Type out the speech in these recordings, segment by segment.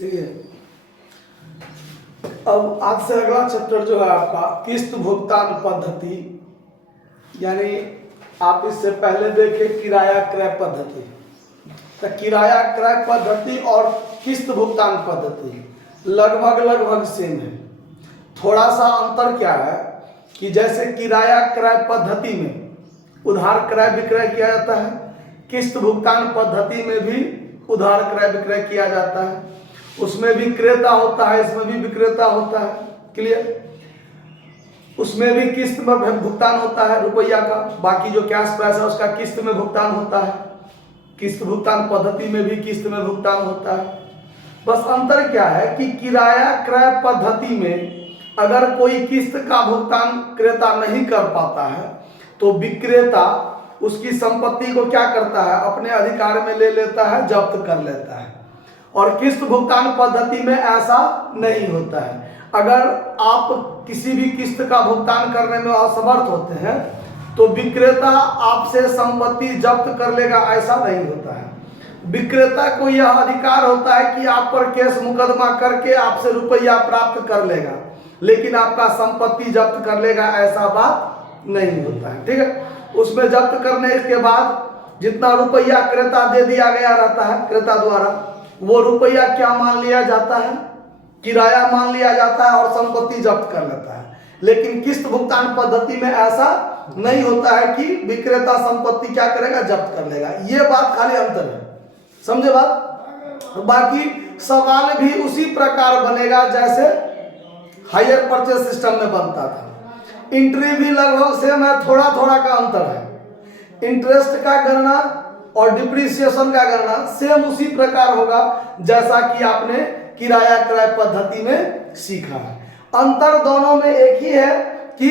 देखिए, अब आज से अगला चैप्टर जो है आपका किस्त भुगतान पद्धति, यानी आप इससे पहले देखे किराया क्रय पद्धति। तो किराया क्रय पद्धति और किस्त भुगतान पद्धति लगभग सेम है। थोड़ा सा अंतर क्या है कि जैसे किराया क्रय पद्धति में उधार क्रय विक्रय किया जाता है, किस्त भुगतान पद्धति में भी उधार क्रय विक्रय किया जाता है। उसमें भी क्रेता होता है, इसमें भी विक्रेता होता है। क्लियर? उसमें भी किस्त में भुगतान होता है रुपया का, बाकी जो कैश प्राइस है उसका किस्त में भुगतान होता है। किस्त भुगतान पद्धति में भी किस्त में भुगतान होता है। बस अंतर क्या है कि किराया क्रय पद्धति में अगर कोई किस्त का भुगतान क्रेता नहीं कर पाता है तो विक्रेता उसकी संपत्ति को क्या करता है, अपने अधिकार में ले लेता है, जब्त कर लेता है। और किस्त भुगतान पद्धति में ऐसा नहीं होता है। अगर आप किसी भी किस्त का भुगतान करने में असमर्थ होते हैं तो विक्रेता आपसे संपत्ति जब्त कर लेगा, ऐसा नहीं होता है। विक्रेता को यह अधिकार होता है कि आप पर केस मुकदमा करके आपसे रुपया प्राप्त कर लेगा, लेकिन आपका संपत्ति जब्त कर लेगा, ऐसा बात नहीं होता है। ठीक है? उसमें जब्त करने के बाद जितना रुपया क्रेता दे दिया गया रहता है क्रेता द्वारा, वो रुपया क्या मान लिया जाता है, किराया मान लिया जाता है और संपत्ति जब्त कर लेता है। लेकिन किस्त भुगतान पद्धति में ऐसा नहीं होता है कि विक्रेता संपत्ति क्या करेगा, जब्त कर लेगा। ये बात खाली अंतर है, समझे बात? बाकी सवाल भी उसी प्रकार बनेगा जैसे हायर परचेज सिस्टम में बनता था। इंट्री भी लगभग सेम है, थोड़ा थोड़ा का अंतर है। इंटरेस्ट का गणना और डिप्रिसिएशन का गणना सेम उसी प्रकार होगा जैसा कि आपने किराया क्रय पद्धति में सीखा है। अंतर दोनों में एक ही है कि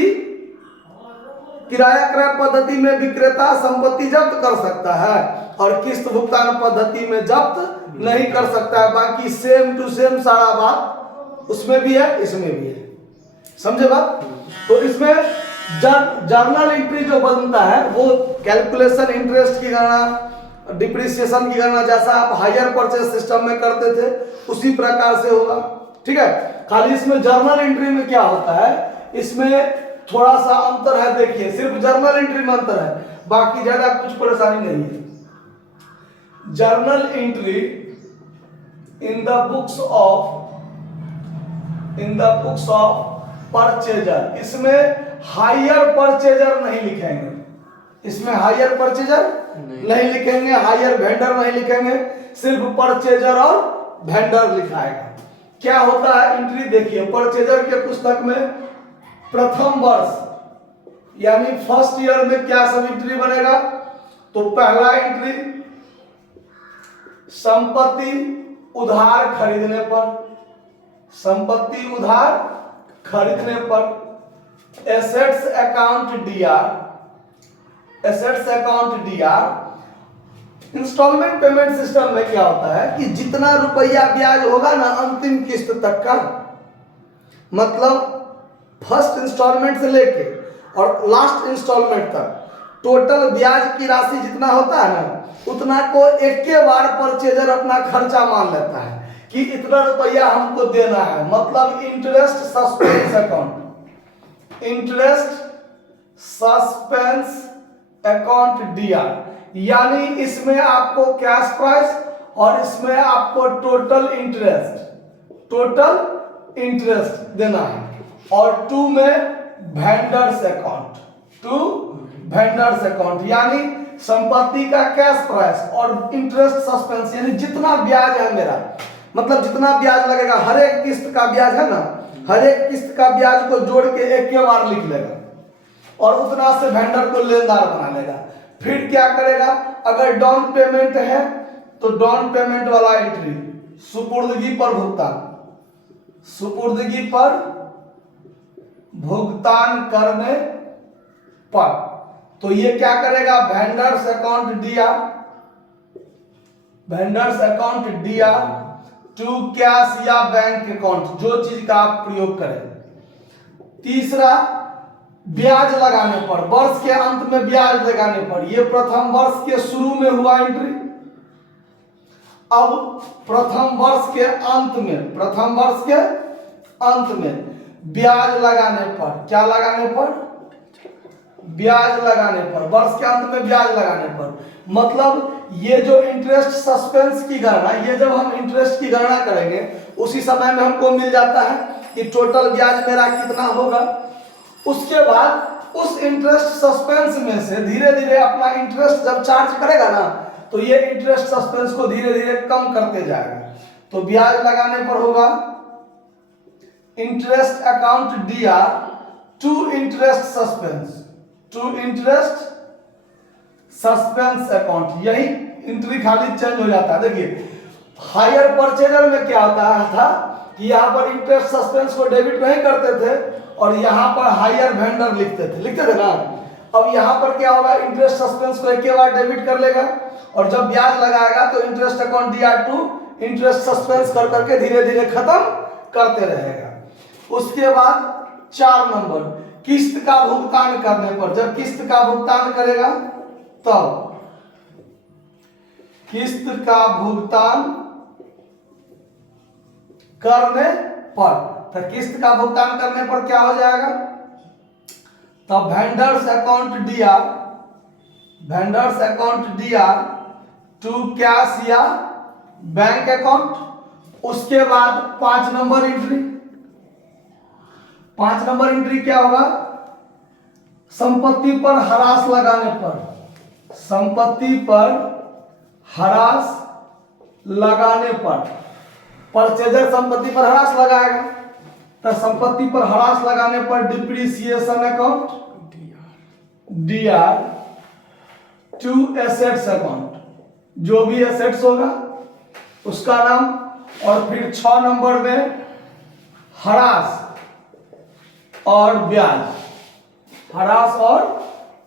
किराया क्रय पद्धति में विक्रेता संपत्ति जब्त कर सकता है और किस्त भुगतान पद्धति में जब्त नहीं कर सकता है। बाकी सेम टू सेम सारा बात उसमें भी है, इसमें भी है। समझे बात? तो इसमें जर्नल एंट्री जो बनता है वो कैलकुलेशन इंटरेस्ट की गणना, डिप्रिसिएशन की गणना जैसा आप हायर परचेज सिस्टम में करते थे उसी प्रकार से होगा। ठीक है? खाली इसमें जर्नल एंट्री में क्या होता है, इसमें थोड़ा सा अंतर है। देखिए, सिर्फ जर्नल एंट्री में अंतर है, बाकी ज्यादा कुछ परेशानी नहीं है। Journal entry in the books of purchaser, इसमें हायर परचेजर नहीं लिखेंगे, इसमें हायर परचेजर नहीं लिखेंगे, हायर वेंडर नहीं लिखेंगे, सिर्फ परचेजर और वेंडर लिखाएगा। क्या होता है एंट्री? देखिए, परचेजर के पुस्तक में प्रथम वर्ष यानी फर्स्ट ईयर में क्या सब एंट्री बनेगा? तो पहला एंट्री संपत्ति उधार खरीदने पर, संपत्ति उधार खरीदने पर assets account DR, assets account DR. Instalment payment system में क्या होता है कि जितना रुपया ब्याज होगा ना अंतिम किस्त तक का, मतलब फर्स्ट इंस्टॉलमेंट से लेके और लास्ट इंस्टॉलमेंट तक टोटल ब्याज की राशि जितना होता है ना, उतना को एक के बार परचेजर अपना खर्चा मान लेता है कि इतना रुपया हमको देना है। मतलब interest suspense account, interest suspense account D R, यानी इसमें आपको कैश प्राइस और इसमें आपको टोटल इंटरेस्ट देना है। और टू में vendors account, to vendors account, यानी संपत्ति का कैश प्राइस और इंटरेस्ट सस्पेंस, यानी जितना ब्याज है मेरा, मतलब जितना ब्याज लगेगा, हर एक किस्त का ब्याज है ना, हर एक किस्त का ब्याज को जोड़ के एक के बार लिख लेगा और उतना से वेंडर को लेनदार बना लेगा। फिर क्या करेगा, अगर डाउन पेमेंट है तो डाउन पेमेंट वाला एंट्री, सुपुर्दगी पर भुगतान, सुपुर्दगी पर भुगतान करने पर, तो ये क्या करेगा, vendors account DR, vendors account DR to cash या बैंक अकाउंट, जो चीज का आप प्रयोग करें। तीसरा, ब्याज लगाने पर, वर्ष के अंत में ब्याज लगाने पर, ये प्रथम वर्ष के शुरू में हुआ एंट्री। अब प्रथम वर्ष के अंत में ब्याज लगाने पर, क्या लगाने पर? ब्याज लगाने पर, वर्ष के अंत में ब्याज लगाने पर, मतलब ये जो इंटरेस्ट सस्पेंस की गणना, ये जब हम इंटरेस्ट की गणना करेंगे उसी समय में हमको मिल जाता है कि टोटल ब्याज मेरा कितना होगा। उसके बाद उस इंटरेस्ट सस्पेंस में से धीरे धीरे अपना इंटरेस्ट जब चार्ज करेगा ना, तो ये इंटरेस्ट सस्पेंस को धीरे धीरे कम करते जाएगा। तो ब्याज लगाने पर होगा interest account DR to interest suspense account, यही एंट्री खाली चेंज हो जाता है। देखिए हायर परचेजर में क्या होता था कि यहाँ पर इंटरेस्ट सस्पेंस को डेबिट नहीं करते थे और यहाँ पर हायर वेंडर लिखते थे ना। अब यहाँ पर क्या होगा, इंटरेस्ट सस्पेंस को एक ही बार डेबिट कर लेगा और जब ब्याज लगाएगा तो interest account DR to interest suspense कर करके धीरे धीरे खत्म करते रहेगा। उसके बाद 4 नंबर, किस्त का भुगतान करने पर, जब किस्त का भुगतान करेगा तब किस्त का भुगतान करने पर, तो किस्त का भुगतान करने पर क्या हो जाएगा, तब vendors account DR to cash या बैंक अकाउंट। उसके बाद 5 नंबर एंट्री, 5 नंबर एंट्री क्या होगा, संपत्ति पर हरास लगाने पर, संपत्ति पर हरास लगाने पर, परचेजर संपत्ति पर हरास लगाएगा तो संपत्ति पर हरास लगाने पर depreciation account DR to assets account, जो भी एसेट्स होगा उसका नाम, और फिर 6 नंबर में हरास और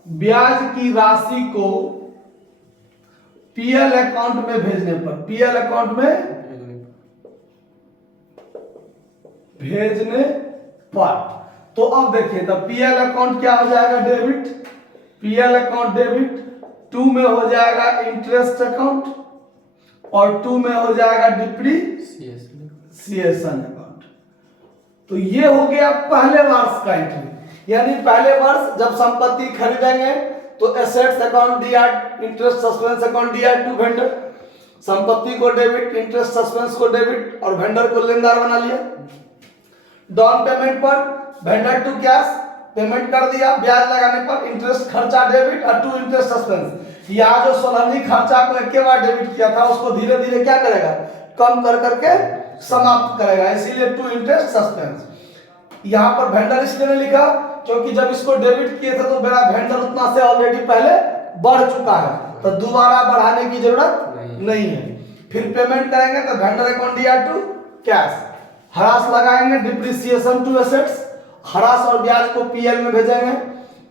ब्याज की राशि को पीएल अकाउंट में भेजने पर, तो अब देखिए तो पीएल अकाउंट क्या हो जाएगा, डेबिट, पीएल अकाउंट डेबिट, 2 में हो जाएगा इंटरेस्ट अकाउंट और 2 में हो जाएगा डिप्रीसिएशन अकाउंट। तो ये हो गया पहले वर्ष का एंट्री, यानी पहले वर्ष जब संपत्ति खरीदेंगे तो assets account DR interest suspense account DR to vendor, संपत्ति को डेबिट, इंटरेस्ट सस्पेंस को डेबिट और वेंडर को लेनदार बना लिया। डाउन पेमेंट पर वेंडर टू कैश पेमेंट कर दिया, ब्याज लगाने पर इंटरेस्ट खर्चा डेबिट और टू इंटरेस्ट सस्पेंस। यहाँ जो सोलहनी खर्चा को एक बार डेबिट किया था उसको धीरे धीरे क्या करेगा, कम कर करके समाप्त करेगा, इसीलिए टू इंटरेस्ट सस्पेंस। यहाँ पर वेंडर इसलिए नहीं लिखा क्योंकि जब इसको डेबिट किए थे तो मेरा वेंडर उतना से ऑलरेडी पहले बढ़ चुका है, तो दोबारा बढ़ाने की जरूरत नहीं है। फिर पेमेंट करेंगे तो vendor account DR to cash, हरास लगाएंगे डिप्रिसिएशन टू एसेट्स, हरास और ब्याज को पीएल में भेजेंगे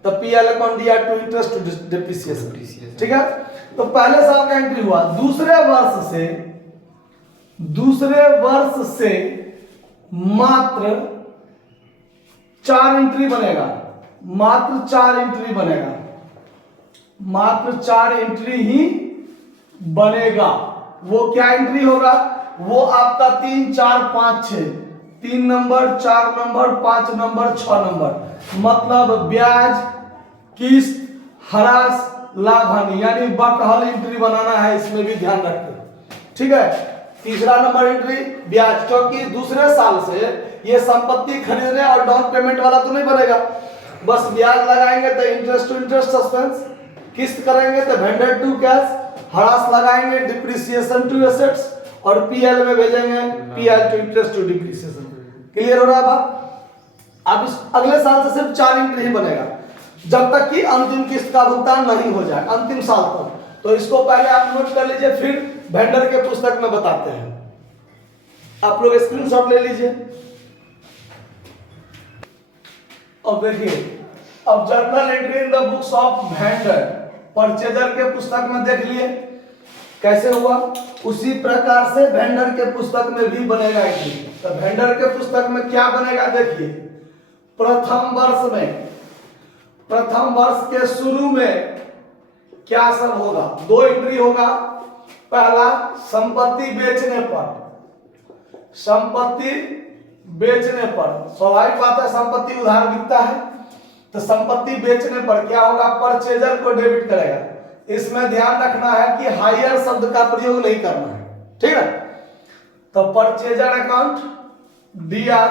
तो PL account DR to interest to depreciation. ठीक है, तो पहले साल का एंट्री हुआ। दूसरे वर्ष से मात्र 4 एंट्री बनेगा, मात्र 4 एंट्री ही बनेगा। वो क्या एंट्री होगा, वो आपका 3, 4, 5, 6, 3 नंबर, 4 नंबर, 5 नंबर, 6 नंबर, मतलब ब्याज, किस्त, हरास, लाभ हानि, यानी बकहल एंट्री बनाना है, इसमें भी ध्यान रखें। ठीक है, तीसरा नंबर एंट्री ब्याज, क्योंकि दूसरे साल से ये संपत्ति खरीदने और डाउन पेमेंट वाला तो नहीं बनेगा, बस ब्याज लगाएंगे तो इंटरेस्ट टू इंटरेस्ट सस्पेंस, किस्त करेंगे तो वेंडर टू कैश, हरास लगाएंगे डिप्रिसिएशन टू एसेट्स और पीएल में भेजेंगे PL to interest to depreciation. Clear हो रहा है बात? अब इस अगले साल से सिर्फ 4 एंट्री ही बनेगा जब तक कि अंतिम किस्त का भुगतान नहीं हो जाए, अंतिम साल तक। तो इसको पहले आप नोट कर लीजिए, फिर वेंडर के पुस्तक में बताते हैं। आप लोग स्क्रीनशॉट ले लीजिए। अब देखिए, अब journal entry in the books of vendor, purchaser के पुस्तक में देख लिए कैसे हुआ, उसी प्रकार से वेंडर के पुस्तक में भी बनेगा एंट्री। तो वेंडर के पुस्तक में क्या बनेगा, देखिए प्रथम वर्ष के शुरू में क्या सब होगा, 2 एंट्री होगा। पहला संपत्ति बेचने पर, संपत्ति बेचने पर स्वाभाविक बात है, संपत्ति उधार बिकता है, तो संपत्ति बेचने पर क्या होगा, परचेजर को डेबिट करेगा। इसमें ध्यान रखना है कि हायर शब्द का प्रयोग नहीं करना है, ठीक है। तो purchaser account DR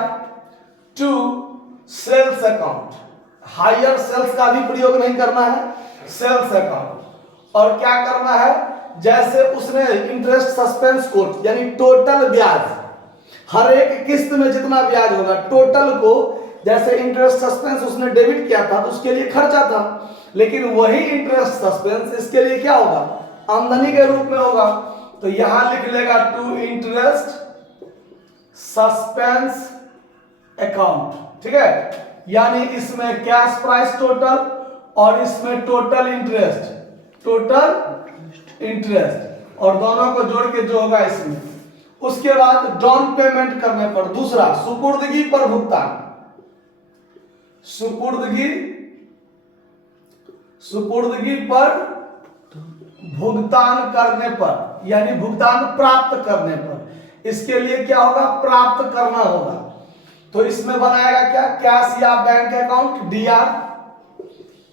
to sales account, hire sales का भी प्रयोग नहीं करना है, सेल्स अकाउंट। और क्या करना है, जैसे उसने इंटरेस्ट सस्पेंस कोट यानी टोटल ब्याज, हर एक किस्त में जितना ब्याज होगा टोटल को, जैसे इंटरेस्ट सस्पेंस उसने डेबिट किया था तो उसके लिए खर्चा था, लेकिन वही इंटरेस्ट सस्पेंस इसके लिए क्या होगा, आमदनी के रूप में होगा। तो यहां लिख लेगा टू इंटरेस्ट सस्पेंस अकाउंट, ठीक है। यानी इसमें कैश प्राइस टोटल और इसमें टोटल इंटरेस्ट, टोटल इंटरेस्ट, और दोनों को जोड़ के जो होगा इसमें। उसके बाद डाउन पेमेंट करने पर, दूसरा सुपुर्दगी पर भुगतान, सुपुर्दगी पर भुगतान करने पर यानी भुगतान प्राप्त करने पर, इसके लिए क्या होगा, प्राप्त करना होगा। तो इसमें बनाएगा क्या, कैश या bank account DR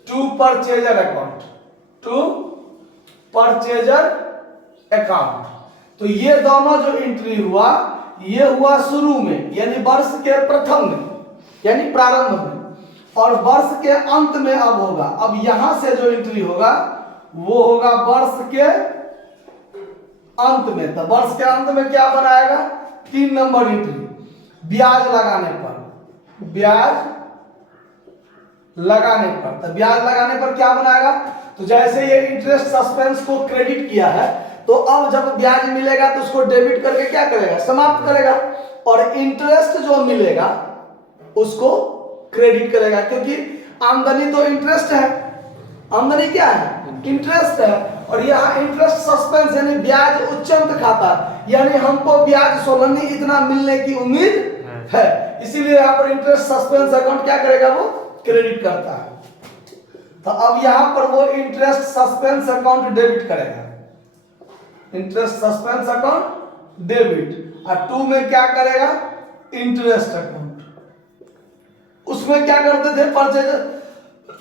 to purchaser account, to purchaser account. तो ये दोनों जो एंट्री हुआ, ये हुआ शुरू में यानी वर्ष के प्रथम में यानी प्रारंभ में, और वर्ष के अंत में अब होगा। अब यहां से जो एंट्री होगा वो होगा वर्ष के अंत में। तो वर्ष के अंत में क्या बनाएगा, 3 नंबर एंट्री, ब्याज लगाने पर, ब्याज लगाने पर। तो ब्याज लगाने पर क्या बनाएगा, तो जैसे ये इंटरेस्ट सस्पेंस को क्रेडिट किया है, तो अब जब ब्याज मिलेगा तो उसको डेबिट करके क्या करेगा, समाप्त करेगा, और इंटरेस्ट जो मिलेगा उसको क्रेडिट करेगा, क्योंकि आमदनी तो इंटरेस्ट है, आमदनी क्या है, इंटरेस्ट है। और यहाँ इंटरेस्ट सस्पेंस यानी ब्याज उच्चंत खाता, यानी हमको ब्याज सोलहनी इतना मिलने की उम्मीद है, इसीलिए यहाँ पर इंटरेस्ट सस्पेंस अकाउंट क्या करेगा, वो क्रेडिट करता है। तो अब यहाँ पर वो इंटरेस्ट सस्पेंस अकाउंट डेबिट करेगा, इंटरेस्ट सस्पेंस अकाउंट डेबिट। और 2 में क्या करेगा, इंटरेस्ट अकाउंट। उसमें क्या करते थे, परचेजर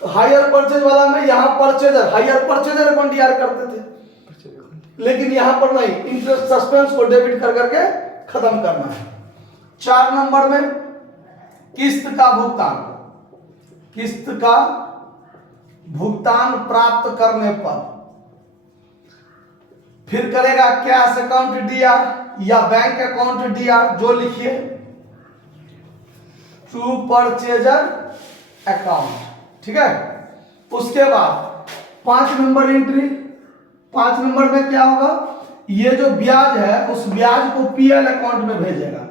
हायर परचेज वाला में यहाँ purchaser hire purchaser account DR करते थे, लेकिन यहाँ पर नहीं, इंटरेस्ट सस्पेंस को डेबिट कर करके खत्म करना है। 4 नंबर में किस्त का भुगतान, किस्त का भुगतान प्राप्त करने पर फिर करेगा कैश अकाउंट डीआर या बैंक अकाउंट डीआर, जो लिखिए टू परचेजर अकाउंट, ठीक है। उसके बाद 5 नंबर एंट्री, 5 नंबर में क्या होगा, ये जो ब्याज है उस ब्याज को पीएल अकाउंट में भेजेगा।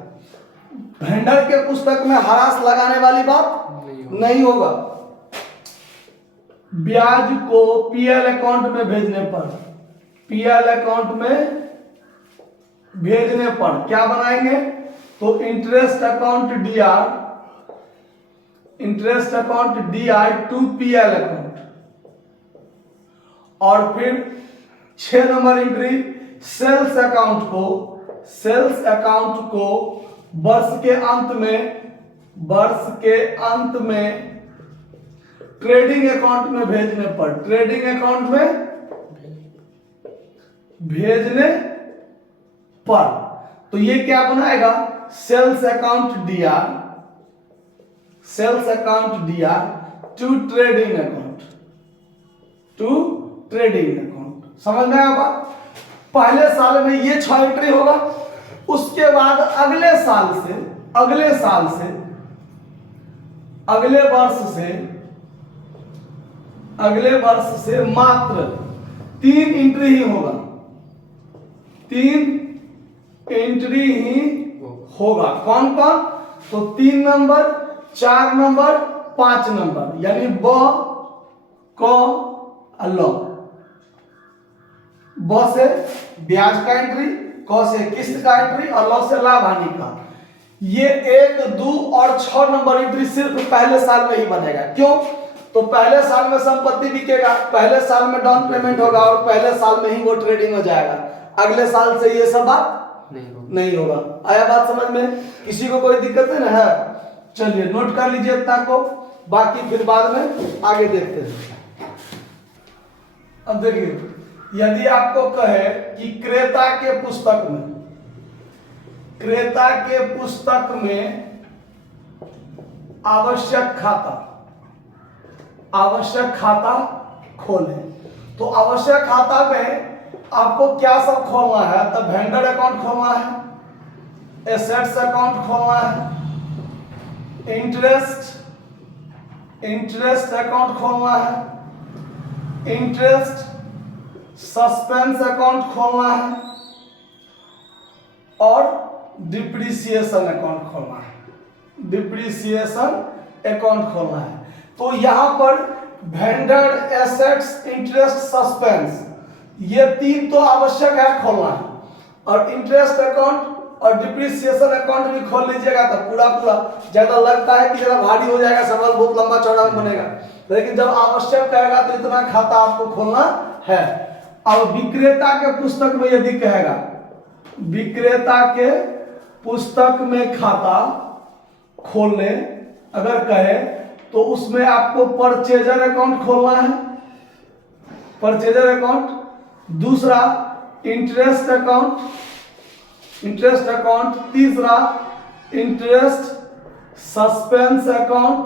वेंडर के पुस्तक में हरास लगाने वाली बात नहीं होगा। ब्याज को पीएल अकाउंट में भेजने पर, पीएल अकाउंट में भेजने पर क्या बनाएंगे, तो interest account DR, interest account DR to PL account. और फिर 6 नंबर एंट्री, सेल्स अकाउंट को, सेल्स अकाउंट को वर्ष के अंत में, वर्ष के अंत में ट्रेडिंग अकाउंट में भेजने पर, ट्रेडिंग अकाउंट में भेजने पर, तो ये क्या बनाएगा, sales account DR, sales account DR to trading account, to trading account. समझ में आया बात। पहले साल में ये 6 एंट्री होगा, उसके बाद अगले साल से, अगले साल से, अगले वर्ष से, अगले वर्ष से मात्र 3 एंट्री ही होगा, 3 एंट्री ही होगा। कौन कौन, तो 3 नंबर, 4 नंबर, 5 नंबर, यानी ब क ल। ब से ब्याज का एंट्री, क से किस्त का एंट्री और ल से लाभ हानि का। ये 1, 2 और 6 नंबर एंट्री सिर्फ पहले साल में ही बनेगा। क्यों, तो पहले साल में संपत्ति बिकेगा, पहले साल में डाउन पेमेंट होगा और पहले साल में ही वो ट्रेडिंग हो जाएगा। अगले साल से ये सब बात नहीं होगा। आया बात समझ में? किसी को कोई दिक्कत है ना? है, चलिए नोट कर लीजिए इतना को, बाकी फिर बाद में आगे देखते हैं। अब देखिए, यदि आपको कहे कि क्रेता के पुस्तक में आवश्यक खाता खोलें, तो आवश्यक खाता में आपको क्या सब खोलना है? तो वेंडर अकाउंट खोलना है, एसेट्स अकाउंट खोलना है, इंटरेस्ट अकाउंट खोलना है, इंटरेस्ट सस्पेंस अकाउंट खोलना है और डिप्रिसिएशन अकाउंट खोलना है। तो यहां पर वेंडर, एसेट्स, इंटरेस्ट, सस्पेंस, ये तीन तो आवश्यक है खोलना है, और इंटरेस्ट अकाउंट और डिप्रिसिएशन अकाउंट भी खोल लीजिएगा तो पूरा ज्यादा लगता है कि जरा भारी हो जाएगा, सवाल बहुत लंबा चौड़ा बनेगा, लेकिन जब आवश्यक कहेगा तो इतना खाता आपको खोलना है। अब विक्रेता के पुस्तक में यदि कहेगा, विक्रेता के पुस्तक में खाता खोलने अगर कहे, तो उसमें आपको परचेजर अकाउंट खोलना है, परचेजर अकाउंट, दूसरा इंटरेस्ट अकाउंट, तीसरा इंटरेस्ट सस्पेंस अकाउंट,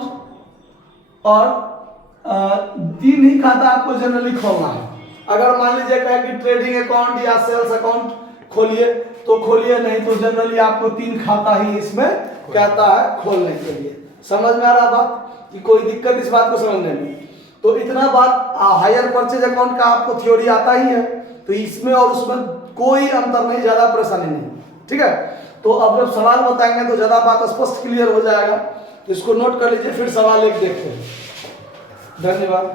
और तीन ही खाता आपको जनरली खोलना है। अगर मान लीजिए कहे कि ट्रेडिंग अकाउंट या सेल्स अकाउंट खोलिए तो खोलिए, नहीं तो जनरली आपको तीन खाता ही इसमें कहता है खोलने के लिए। समझ में आ रहा बात कि कोई दिक्कत इस बात को समझने में? तो इतना बात हायर परचेज अकाउंट का आपको थ्योरी आता ही है, तो इसमें और उसमें कोई अंतर नहीं, ज्यादा परेशानी नहीं, ठीक है। तो अब जब सवाल बताएंगे तो ज्यादा बात स्पष्ट क्लियर हो जाएगा, तो इसको नोट कर लीजिए, फिर सवाल एक देखते हैं। धन्यवाद।